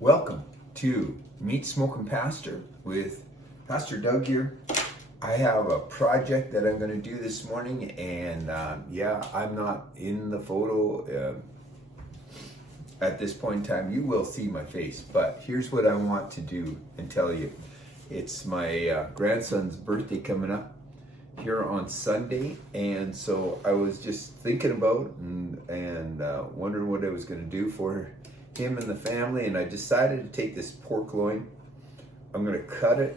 Welcome to Meet Smokin' Pastor with Pastor Doug here. I have a project that I'm going to do this morning, and I'm not in the photo at this point in time. You will see my face, but here's what I want to do and tell you. It's my grandson's birthday coming up here on Sunday, and so I was just thinking about and wondering what I was going to do for him and the family, and I decided to take this pork loin. I'm going to cut it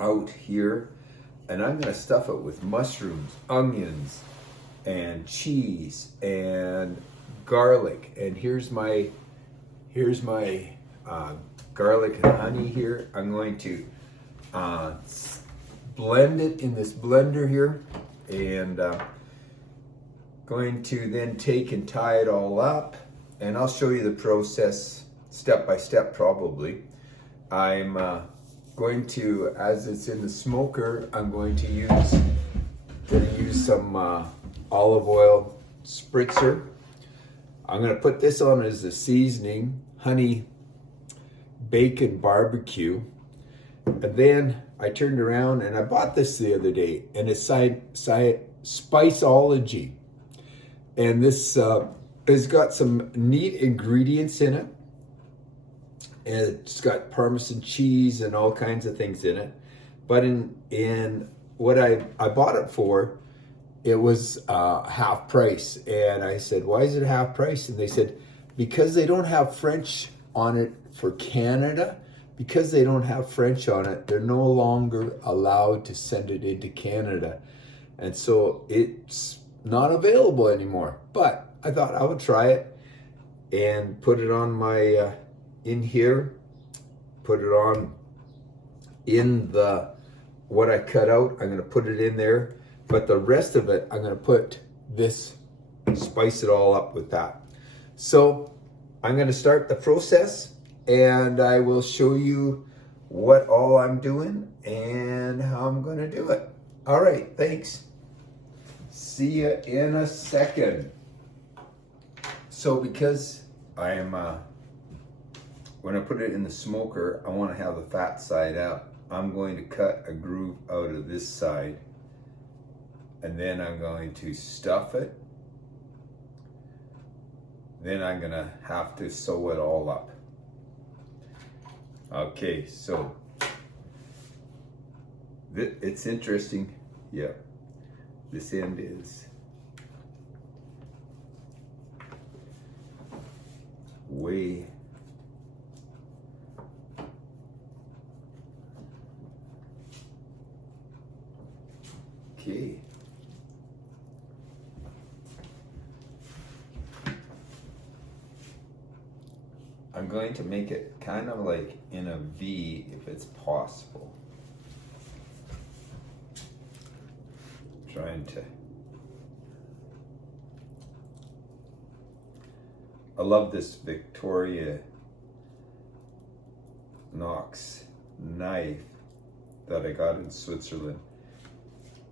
out here, and I'm going to stuff it with mushrooms, onions, and cheese and garlic. And here's my garlic and honey here. I'm going to blend it in this blender here, and going to then take and tie it all up, and I'll show you the process step by step probably. I'm going to, as it's in the smoker, I'm going to use some olive oil spritzer. I'm going to put this on as a seasoning, honey bacon barbecue. And then I turned around and I bought this the other day, and it's Spiceology. And this has got some neat ingredients in it. And it's got Parmesan cheese and all kinds of things in it. But in what I bought it for, it was half price. And I said, why is it half price? And they said, because they don't have French on it for Canada. Because they don't have French on it, they're no longer allowed to send it into Canada. And so it's not available anymore. But I thought I would try it and put it on my, in here, put it on in the, what I cut out, I'm gonna put it in there. But the rest of it, I'm gonna put this, spice it all up with that. So I'm gonna start the process, and I will show you what all I'm doing and how I'm going to do it. All right, thanks. See you in a second. So because I am, when I put it in the smoker, I want to have the fat side up. I'm going to cut a groove out of this side, and then I'm going to stuff it. Then I'm going to have to sew it all up. Okay, so it's interesting. Yeah, this end is way okay. I'm going to make it kind of like in a V if it's possible. Trying to. I love this Victoria Knox knife that I got in Switzerland.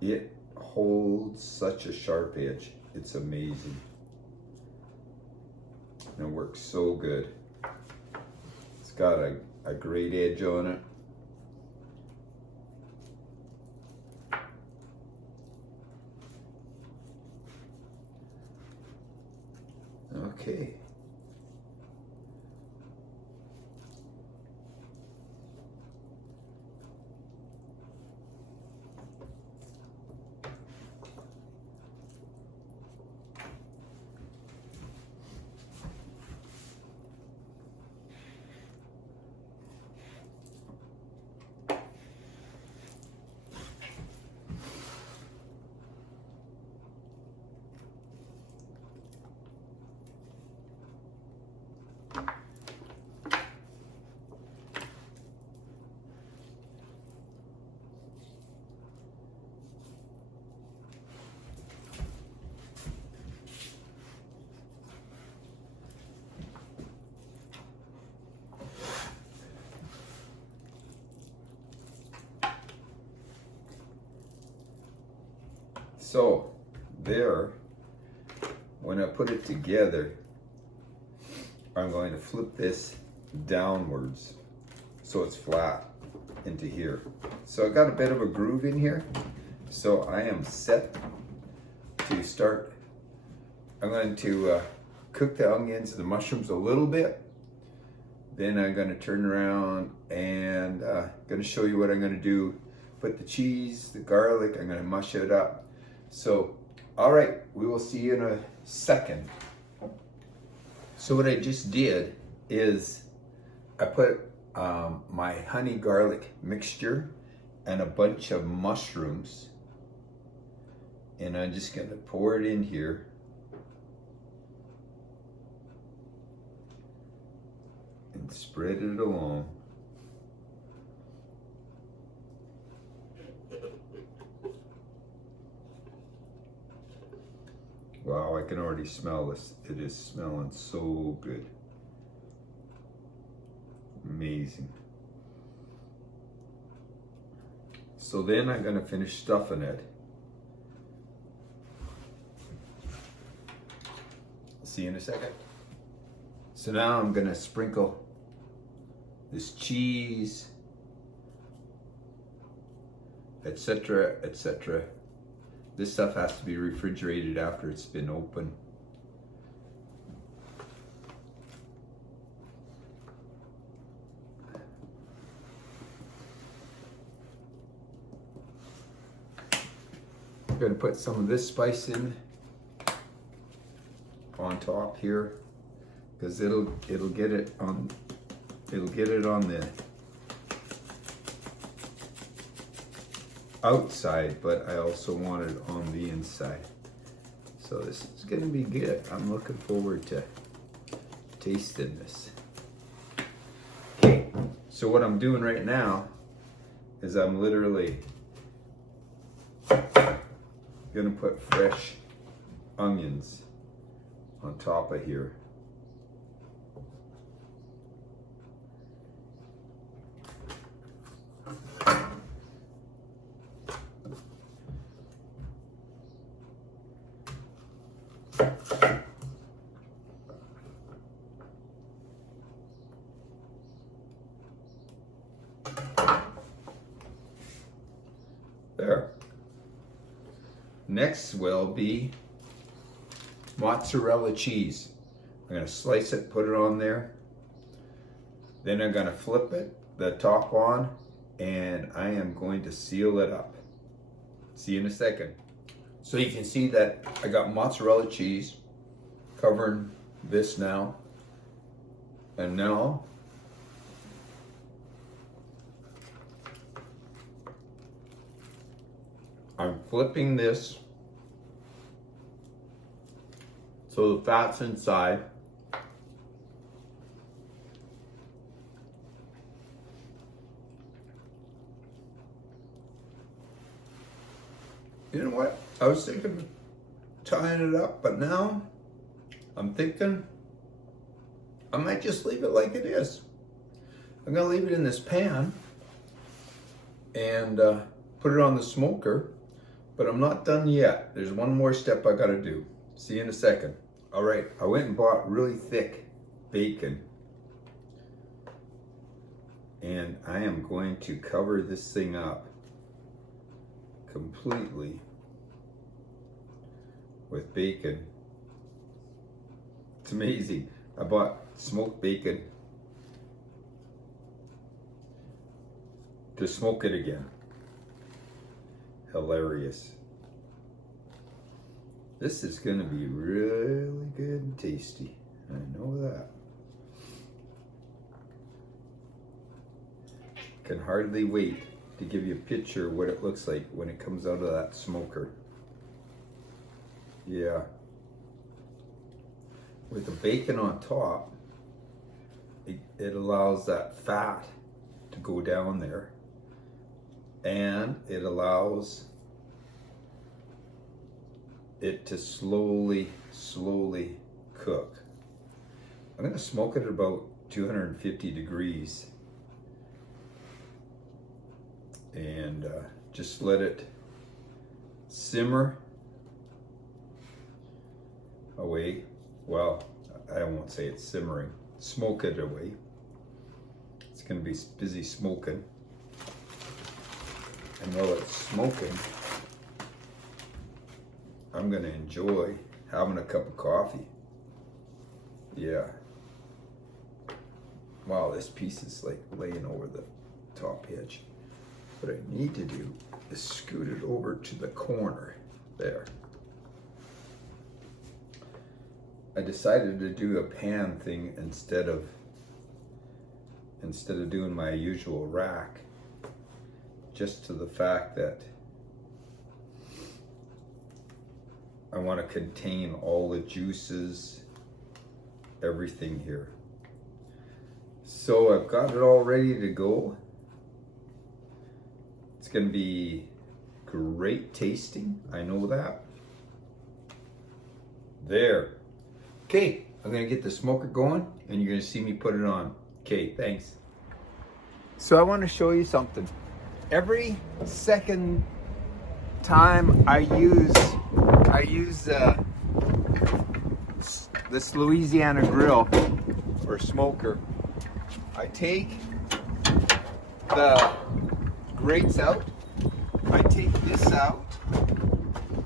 It holds such a sharp edge. It's amazing. And it works so good. Got a great edge on it. Okay. So there, when I put it together, I'm going to flip this downwards so it's flat into here. So I got a bit of a groove in here. So I am set to start. I'm going to cook the onions and the mushrooms a little bit. Then I'm going to turn around and going to show you what I'm going to do. Put the cheese, the garlic, I'm going to mush it up. So, all right, we will see you in a second. So what I just did is I put my honey garlic mixture and a bunch of mushrooms, and I'm just going to pour it in here. And spread it along. Wow, I can already smell this. It is smelling so good. Amazing. So then I'm going to finish stuffing it. See you in a second. So now I'm going to sprinkle this cheese, etc., etc. This stuff has to be refrigerated after it's been open. I'm going to put some of this spice in on top here, because it'll get it on the outside, but I also want it on the inside. So this is going to be good. I'm looking forward to tasting this. Okay, so what I'm doing right now is I'm literally going to put fresh onions on top of here. There. Next will be mozzarella cheese. I'm going to slice it, put it on there. Then I'm going to flip it, the top on, and I am going to seal it up. See you in a second. So you can see that I got mozzarella cheese covering this now. And now I'm flipping this so the fat's inside. You know what? I was thinking of tying it up, but now I'm thinking I might just leave it like it is. I'm gonna leave it in this pan and put it on the smoker, but I'm not done yet. There's one more step I gotta do. See you in a second. All right, I went and bought really thick bacon, and I am going to cover this thing up completely with bacon. It's amazing. I bought smoked bacon to smoke it again. Hilarious. This is going to be really good and tasty. I know that. Can hardly wait to give you a picture of what it looks like when it comes out of that smoker. Yeah. With the bacon on top, it allows that fat to go down there, and it allows it to slowly cook. I'm going to smoke it at about 250 degrees and just let it simmer away. Well, I won't say it's simmering. smoke it away. It's going to be busy smoking. And while it's smoking, I'm going to enjoy having a cup of coffee. Yeah. Wow, this piece is like laying over the top edge. What I need to do is scoot it over to the corner there. I decided to do a pan thing instead of doing my usual rack, just to the fact that I want to contain all the juices, everything here. So I've got it all ready to go. It's going to be great tasting, I know that. There. Okay, I'm going to get the smoker going and you're going to see me put it on. Okay, thanks. So I want to show you something. Every second time I use this Louisiana grill or smoker, I take the grates out, I take this out,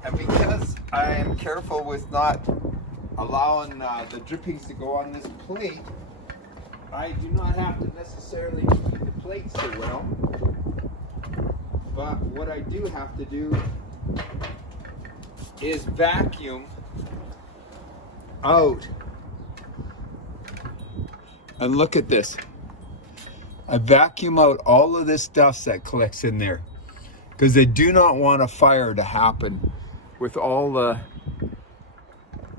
and because I am careful with not allowing the drippings to go on this plate, I do not have to necessarily keep the plate so well. But what I do have to do is vacuum out. And look at this. I vacuum out all of this dust that collects in there, because I do not want a fire to happen with all the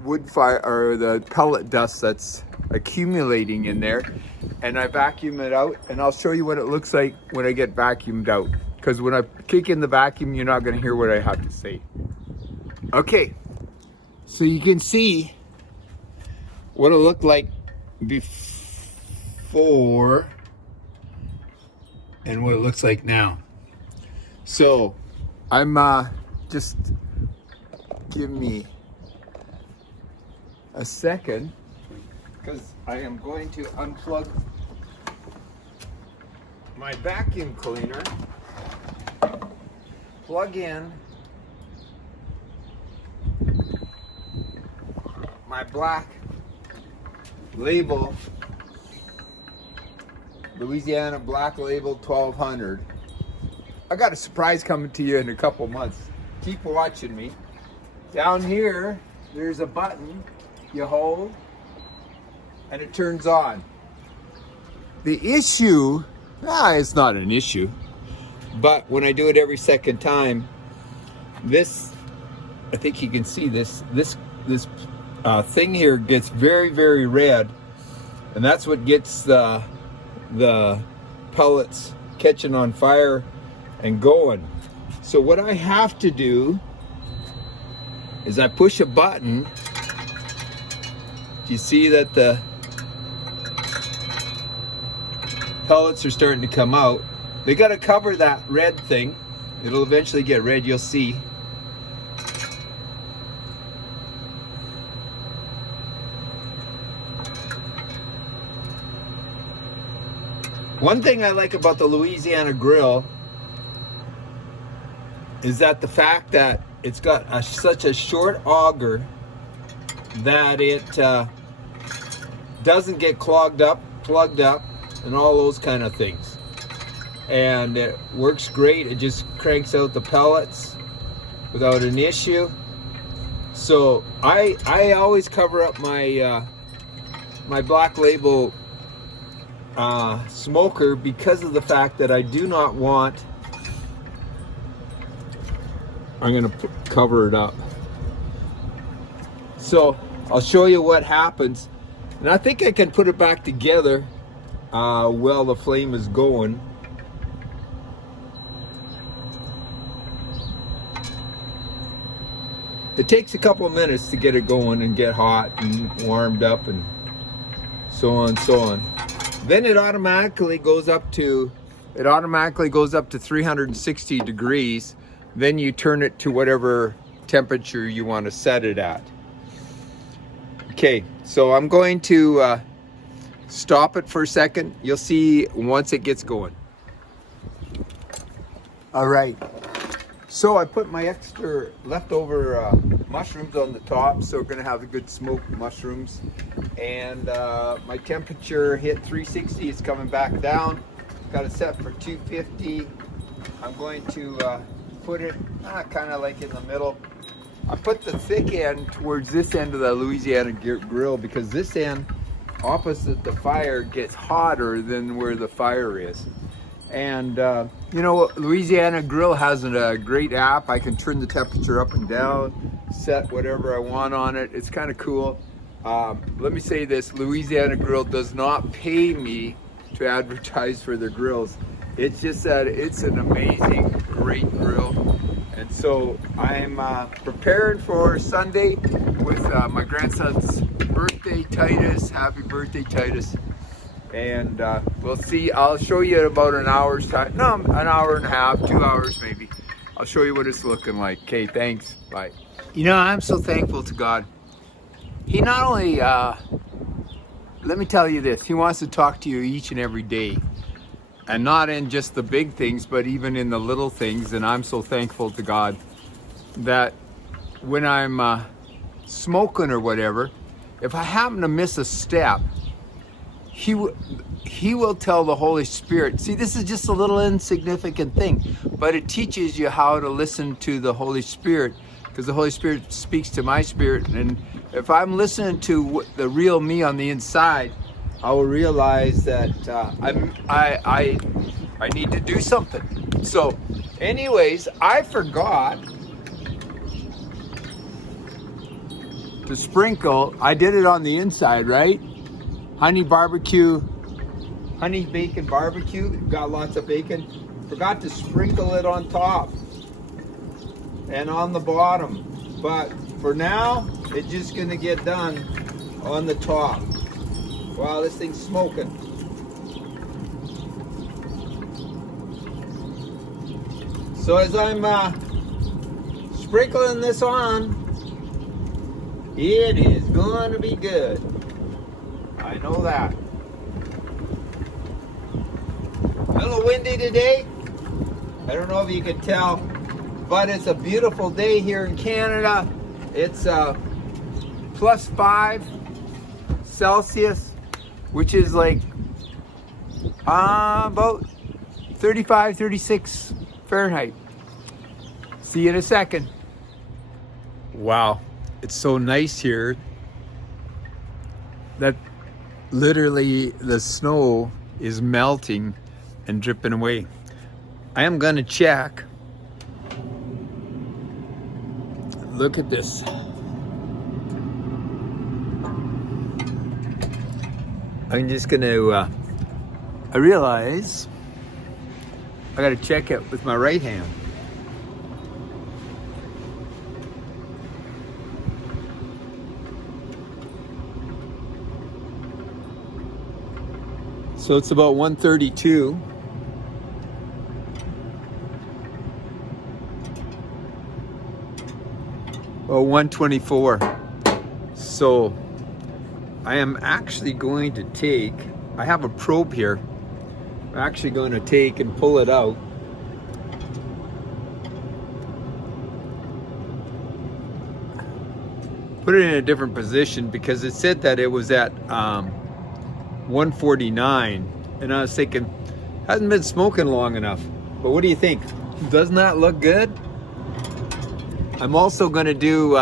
wood fire or the pellet dust that's accumulating in there. And I vacuum it out, and I'll show you what it looks like when I get vacuumed out, because when I kick in the vacuum, you're not going to hear what I have to say. Okay, so you can see what it looked like before and what it looks like now. So I'm just give me a second, because I am going to unplug my vacuum cleaner, plug in my black label, Louisiana Black Label 1200. I got a surprise coming to you in a couple months. Keep watching me. Down here, there's a button you hold and it turns on. The issue, it's not an issue, but when I do it every second time, this, I think you can see this thing here gets very, very red, and that's what gets the pellets catching on fire and going. So what I have to do is I push a button. You see that the pellets are starting to come out. They got to cover that red thing. It'll eventually get red, you'll see. One thing I like about the Louisiana grill is that the fact that it's got such a short auger that it doesn't get clogged up, plugged up, and all those kind of things. And it works great. It just cranks out the pellets without an issue. So I always cover up my my Black Label smoker, because of the fact that I do not want, I'm going to cover it up. So I'll show you what happens, and I think I can put it back together while the flame is going. It takes a couple of minutes to get it going and get hot and warmed up and so on and so on. Then it automatically goes up to 360 degrees. Then you turn it to whatever temperature you want to set it at. Okay, so I'm going to stop it for a second. You'll see once it gets going. All right. So I put my extra leftover mushrooms on the top, so we're gonna have a good smoked mushrooms. And my temperature hit 360, it's coming back down. Got it set for 250. I'm going to put it kind of like in the middle. I put the thick end towards this end of the Louisiana grill because this end, opposite the fire, gets hotter than where the fire is. And you know, Louisiana Grill has a great app. I can turn the temperature up and down, set whatever I want on it. It's kind of cool. Let me say this, Louisiana Grill does not pay me to advertise for their grills. It's just that it's an amazing, great grill. And so I'm preparing for Sunday with my grandson's birthday, Titus. Happy birthday, Titus. And we'll see. I'll show you in about an hour's time. No, an hour and a half, 2 hours maybe. I'll show you what it's looking like. Okay, thanks. Bye. You know, I'm so thankful to God. He not only, let me tell you this, he wants to talk to you each and every day. And not in just the big things, but even in the little things. And I'm so thankful to God that when I'm smoking or whatever, if I happen to miss a step, He will tell the Holy Spirit. See, this is just a little insignificant thing, but it teaches you how to listen to the Holy Spirit, because the Holy Spirit speaks to my spirit. And if I'm listening to the real me on the inside, I will realize that I need to do something. So, anyways, I forgot to sprinkle. I did it on the inside, right? Honey bacon barbecue, got lots of bacon. Forgot to sprinkle it on top and on the bottom. But for now, it's just gonna get done on the top. Wow, this thing's smoking. So as I'm sprinkling this on, it is gonna be good. I know that. A little windy today. I don't know if you can tell, but it's a beautiful day here in Canada. It's +5 Celsius, which is like about 35, 36 Fahrenheit. See you in a second. Wow, it's so nice here that literally the snow is melting and dripping away. I am gonna check. Look at this. I'm just gonna, I realize I gotta check it with my right hand. So it's about 132. Well, 124. So I am actually going to take, I have a probe here. I'm actually going to take and pull it out. Put it in a different position because it said that it was at 149, and I was thinking, hasn't been smoking long enough. But what do you think? Doesn't that look good? I'm also going to do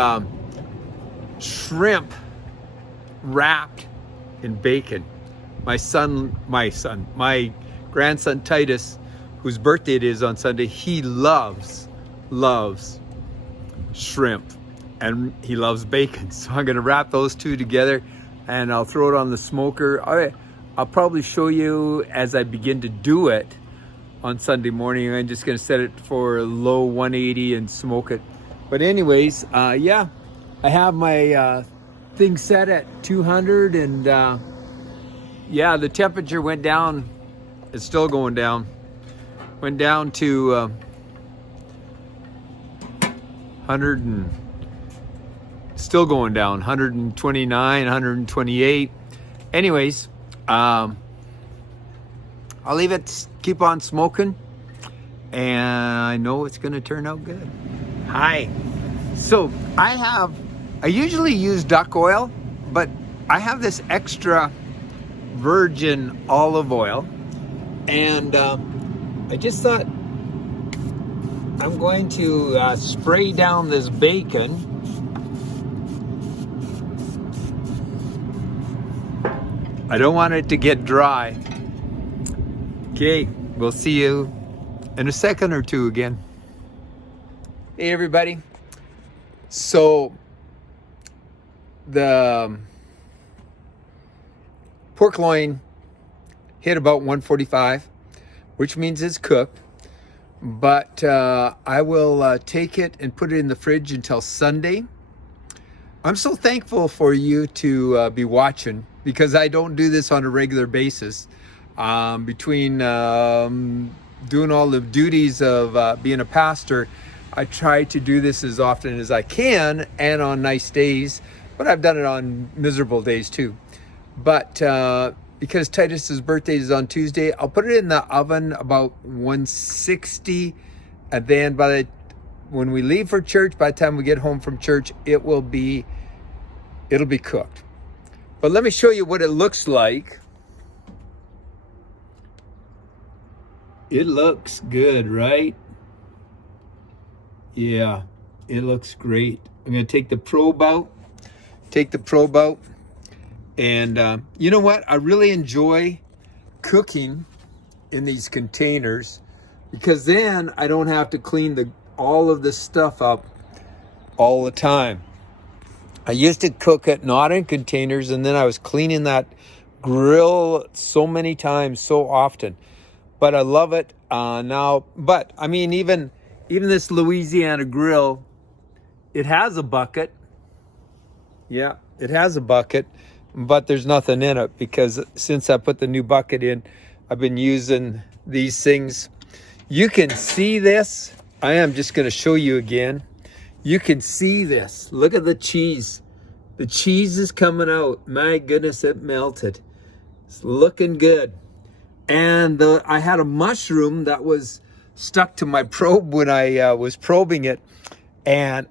shrimp wrapped in bacon. My grandson Titus, whose birthday it is on Sunday, he loves shrimp and he loves bacon. So I'm going to wrap those two together and I'll throw it on the smoker. I'll probably show you as I begin to do it on Sunday morning. I'm just going to set it for low 180 and smoke it. But anyways, yeah, I have my thing set at 200 and yeah, the temperature went down. It's still going down. Went down to 100 and still going down, 129, 128. Anyways, I'll leave it, keep on smoking, and I know it's going to turn out good. Hi. So I usually use duck oil, but I have this extra virgin olive oil, and I just thought I'm going to spray down this bacon. I don't want it to get dry. Okay, we'll see you in a second or two again. Hey everybody. So the pork loin hit about 145, which means it's cooked. But I will take it and put it in the fridge until Sunday. I'm so thankful for you to be watching, because I don't do this on a regular basis. Between doing all the duties of being a pastor, I try to do this as often as I can, and on nice days, but I've done it on miserable days too. But because Titus's birthday is on Tuesday, I'll put it in the oven about 160, and then when we leave for church, by the time we get home from church, it'll be cooked. But let me show you what it looks like. It looks good, right? Yeah, it looks great. I'm gonna take the probe out. And you know what? I really enjoy cooking in these containers, because then I don't have to clean all of this stuff up all the time. I used to cook it not in containers, and then I was cleaning that grill so many times, so often. But I love it now. But I mean, even this Louisiana grill, it has a bucket. Yeah, it has a bucket, but there's nothing in it, because since I put the new bucket in, I've been using these things. You can see this. I am just going to show you again. You can see this. Look at the cheese. The cheese is coming out. My goodness, it melted. It's looking good. And I had a mushroom that was stuck to my probe when I was probing it. And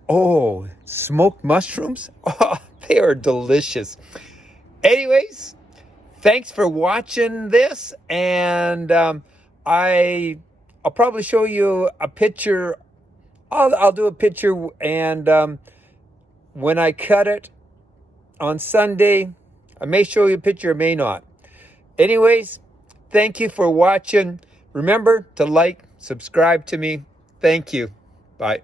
smoked mushrooms. Oh, they are delicious. Anyways, thanks for watching this. And I'll probably show you a picture. I'll do a picture, and when I cut it on Sunday, I may show you a picture, I may not. Anyways, thank you for watching. Remember to like, subscribe to me. Thank you. Bye.